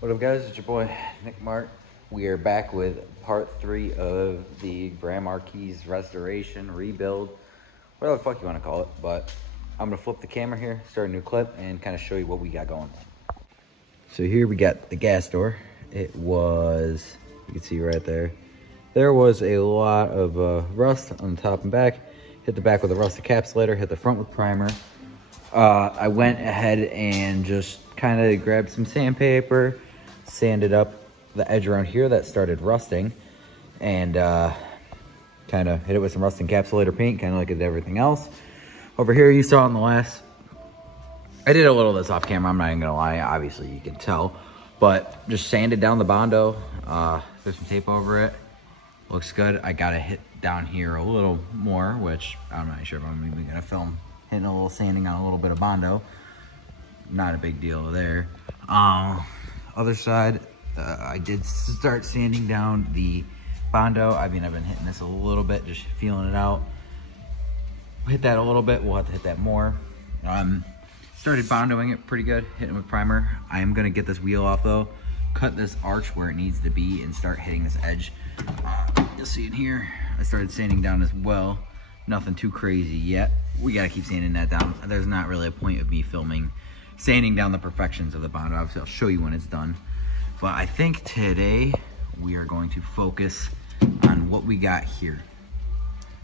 What up, guys? It's your boy Nick Mart. We are back with part 3 of the Grand Marquis restoration, rebuild, whatever the fuck you want to call it. But I'm gonna flip the camera here, start a new clip, and kind of show you what we got going. So here we got the gas door. It was, you can see right there, there was a lot of rust on the top and back. Hit the back with a rust encapsulator, hit the front with primer. I went ahead and just kind of grabbed some sandpaper, sanded up the edge around here that started rusting, and kind of hit it with some rust encapsulator paint, kind of like I did everything else. Over here, you saw in the last, I did a little of this off camera, I'm not even gonna lie, obviously you can tell, but just sanded down the Bondo, put some tape over it, looks good. I gotta hit down here a little more, which I'm not sure if I'm even gonna film hitting a little sanding on a little bit of Bondo. Not a big deal there. Other side, I did start sanding down the Bondo. I mean, I've been hitting this a little bit, just feeling it out. Hit that a little bit, we'll have to hit that more. Started Bondoing it pretty good, hitting with primer. I am gonna get this wheel off though, cut this arch where it needs to be and start hitting this edge. You'll see it here. I started sanding down as well. Nothing too crazy yet. We gotta keep sanding that down. There's not really a point of me filming sanding down the perfections of the Bondo. Obviously, I'll show you when it's done. But I think today we are going to focus on what we got here.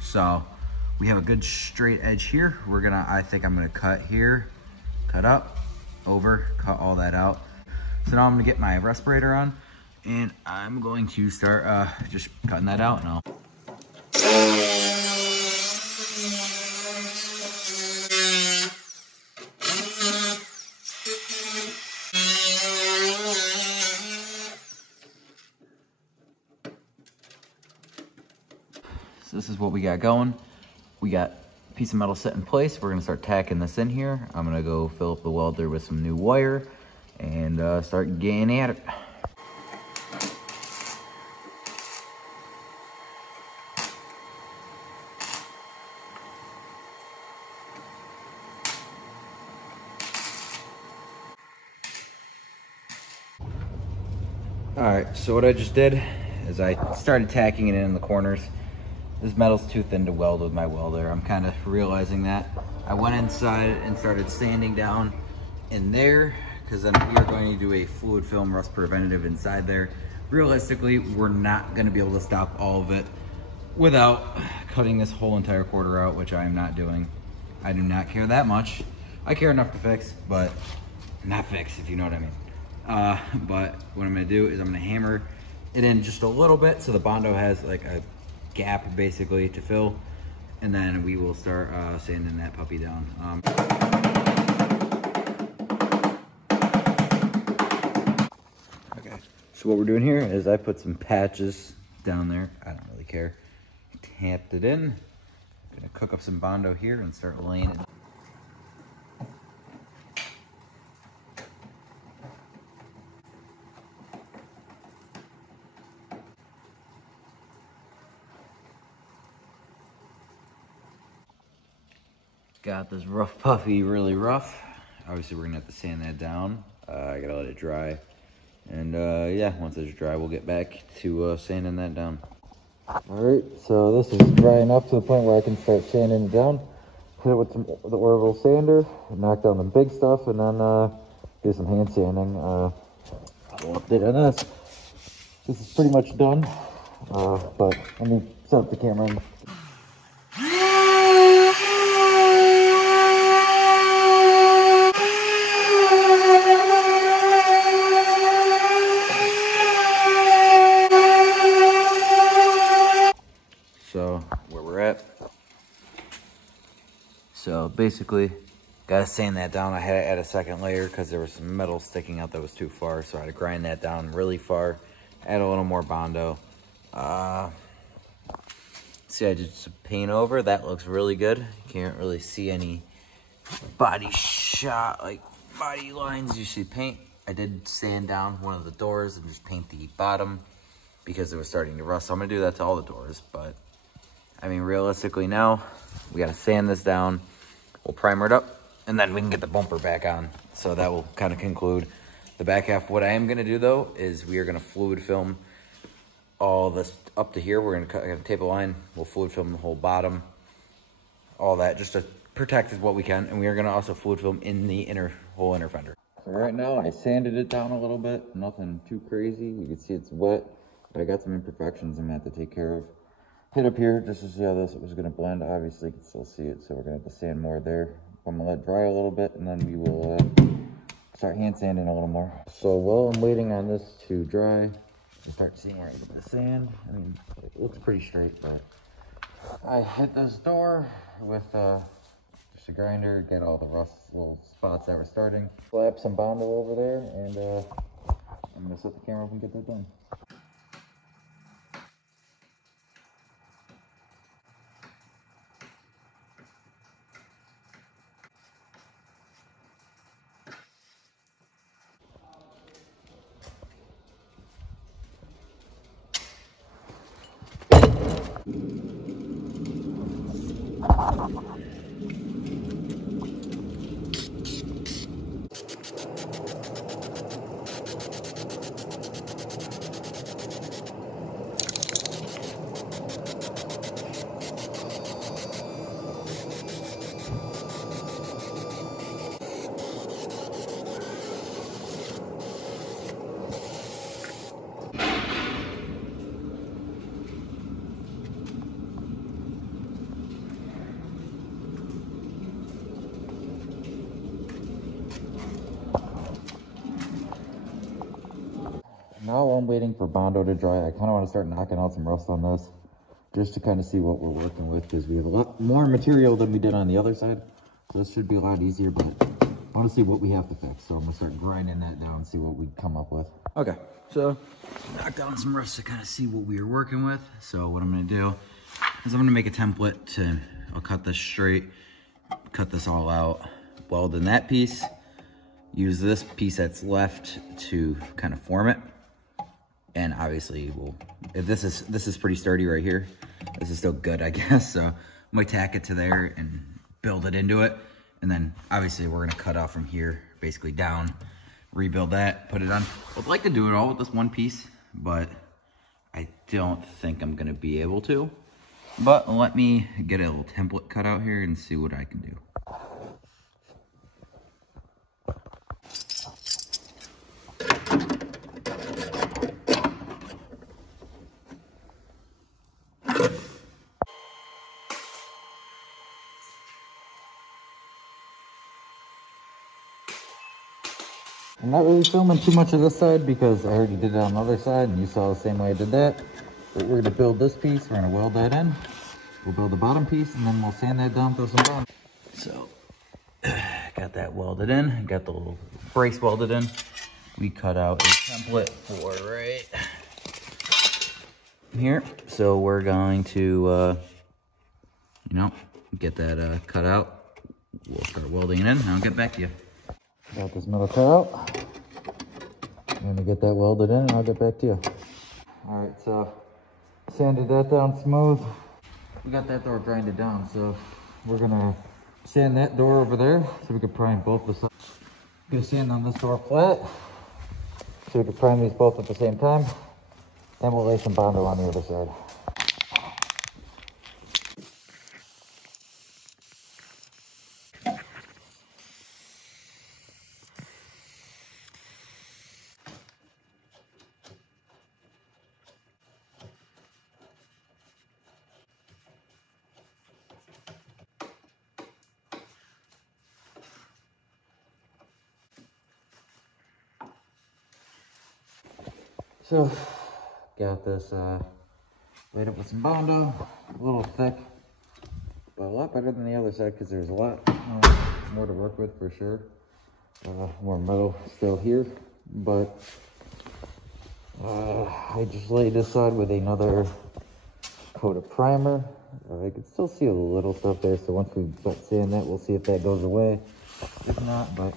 So we have a good straight edge here. I think I'm gonna cut here, cut up, over, cut all that out. So now I'm gonna get my respirator on and I'm going to start just cutting that out now. So this is what we got going. We got a piece of metal set in place. We're gonna start tacking this in here. I'm gonna go fill up the welder with some new wire and start getting at it. All right, so what I just did is I started tacking it in the corners. This metal's too thin to weld with my welder. I'm kind of realizing that. I went inside and started sanding down in there because then we are going to do a fluid film rust preventative inside there. Realistically, we're not going to be able to stop all of it without cutting this whole entire quarter out, which I am not doing. I do not care that much. I care enough to fix, but not fix, if you know what I mean. But what I'm gonna do is I'm gonna hammer it in just a little bit so the Bondo has like a gap basically to fill, and then we will start sanding that puppy down. Okay, so what we're doing here is I put some patches down there. I don't really care. Tapped it in. I'm gonna cook up some Bondo here and start laying it. Got this rough puppy really rough. Obviously, we're gonna have to sand that down. I gotta let it dry. And yeah, once it's dry, we'll get back to sanding that down. All right, so this is dry enough to the point where I can start sanding it down. Hit it with the Orville sander, knock down the big stuff, and then do some hand sanding. I'll update on this. This is pretty much done, but let me set up the camera. So where we're at. So basically, gotta sand that down. I had to add a second layer because there was some metal sticking out that was too far. So I had to grind that down really far, add a little more Bondo. See, I did some paint over. That looks really good. You can't really see any body shot, like body lines. You see paint. I did sand down one of the doors and just paint the bottom because it was starting to rust. So I'm gonna do that to all the doors, but I mean, realistically now, we gotta sand this down. We'll primer it up, and then we can get the bumper back on. So that will kind of conclude The back half, what I am gonna do though, is we are gonna fluid film all this up to here. We're gonna tape a line. We'll fluid film the whole bottom, all that, just to protect what we can. And we are gonna also fluid film in the whole inner fender. So right now I sanded it down a little bit, nothing too crazy. You can see it's wet, but I got some imperfections I'm gonna have to take care of. Hit up here just to see how this was gonna blend. Obviously you can still see it, so we're gonna have to sand more there. I'm gonna let it dry a little bit, and then we will start hand sanding a little more. So while I'm waiting on this to dry, I start seeing a little bit of sand. I mean, it looks pretty straight, but I hit this door with just a grinder, get all the rust little spots that were starting. Slap some Bondo over there, and I'm gonna set the camera up and get that done. Now I'm waiting for Bondo to dry. I kind of want to start knocking out some rust on this, just to kind of see what we're working with, because we have a lot more material than we did on the other side. So this should be a lot easier, but I want to see what we have to fix. So I'm going to start grinding that down and see what we come up with. Okay, so knock down some rust to kind of see what we are working with. So what I'm going to do is I'm going to make a template I'll cut this straight, cut this all out, weld in that piece, use this piece that's left to kind of form it. And obviously, if this is pretty sturdy right here, this is still good, I guess. So I might tack it to there and build it into it. And then obviously we're gonna cut off from here, basically down, rebuild that, put it on. I'd like to do it all with this one piece, but I don't think I'm gonna be able to. But let me get a little template cut out here and see what I can do. I'm not really filming too much of this side because I already did it on the other side and you saw the same way I did that. But we're gonna build this piece, we're gonna weld that in. We'll build the bottom piece and then we'll sand that down, throw some bond. So, got that welded in, got the little brace welded in. We cut out a template for right here. So we're going to, get that cut out. We'll start welding it in and I'll get back to you. Got this metal cut out. I'm gonna get that welded in and I'll get back to you. All right, so sanded that down smooth. We got that door grinded down, so we're gonna sand that door over there so we can prime both the sides. Gonna sand on this door flat so we can prime these both at the same time. Then we'll lay some Bondo on the other side. So, got this laid up with some Bondo, a little thick, but a lot better than the other side because there's a lot more to work with for sure. More metal still here, but I just laid this side with another coat of primer. I can still see a little stuff there, so once we start seeing that, we'll see if that goes away. If not, but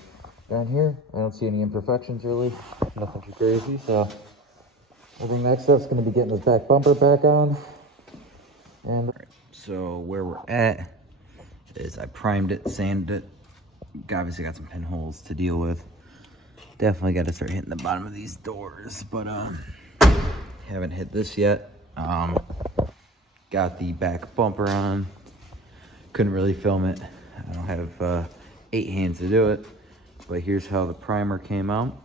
down here, I don't see any imperfections really, nothing too crazy, so I think next step's going to be getting this back bumper back on. And so where we're at is I primed it, sanded it. Obviously got some pinholes to deal with. Definitely got to start hitting the bottom of these doors, but haven't hit this yet. Got the back bumper on. Couldn't really film it. I don't have 8 hands to do it, but here's how the primer came out.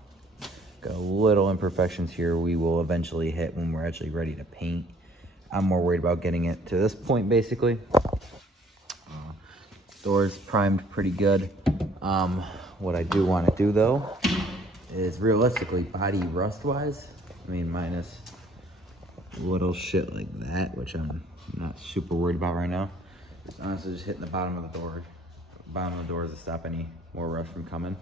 Got a little imperfections here we will eventually hit when we're actually ready to paint. I'm more worried about getting it to this point, basically. Doors primed pretty good. What I do want to do though is realistically body rust wise, I mean minus little shit like that, which I'm not super worried about right now. It's honestly just hitting the bottom of the doors to stop any more rust from coming.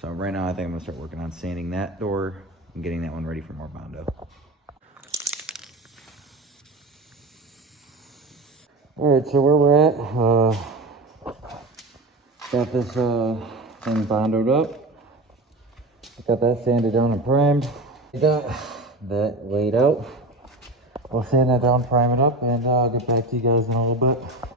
So right now I think I'm gonna start working on sanding that door and getting that one ready for more Bondo. All right, so where we're at, got this thing bondoed up. Got that sanded down and primed. Got that laid out. We'll sand that down, prime it up, and I'll get back to you guys in a little bit.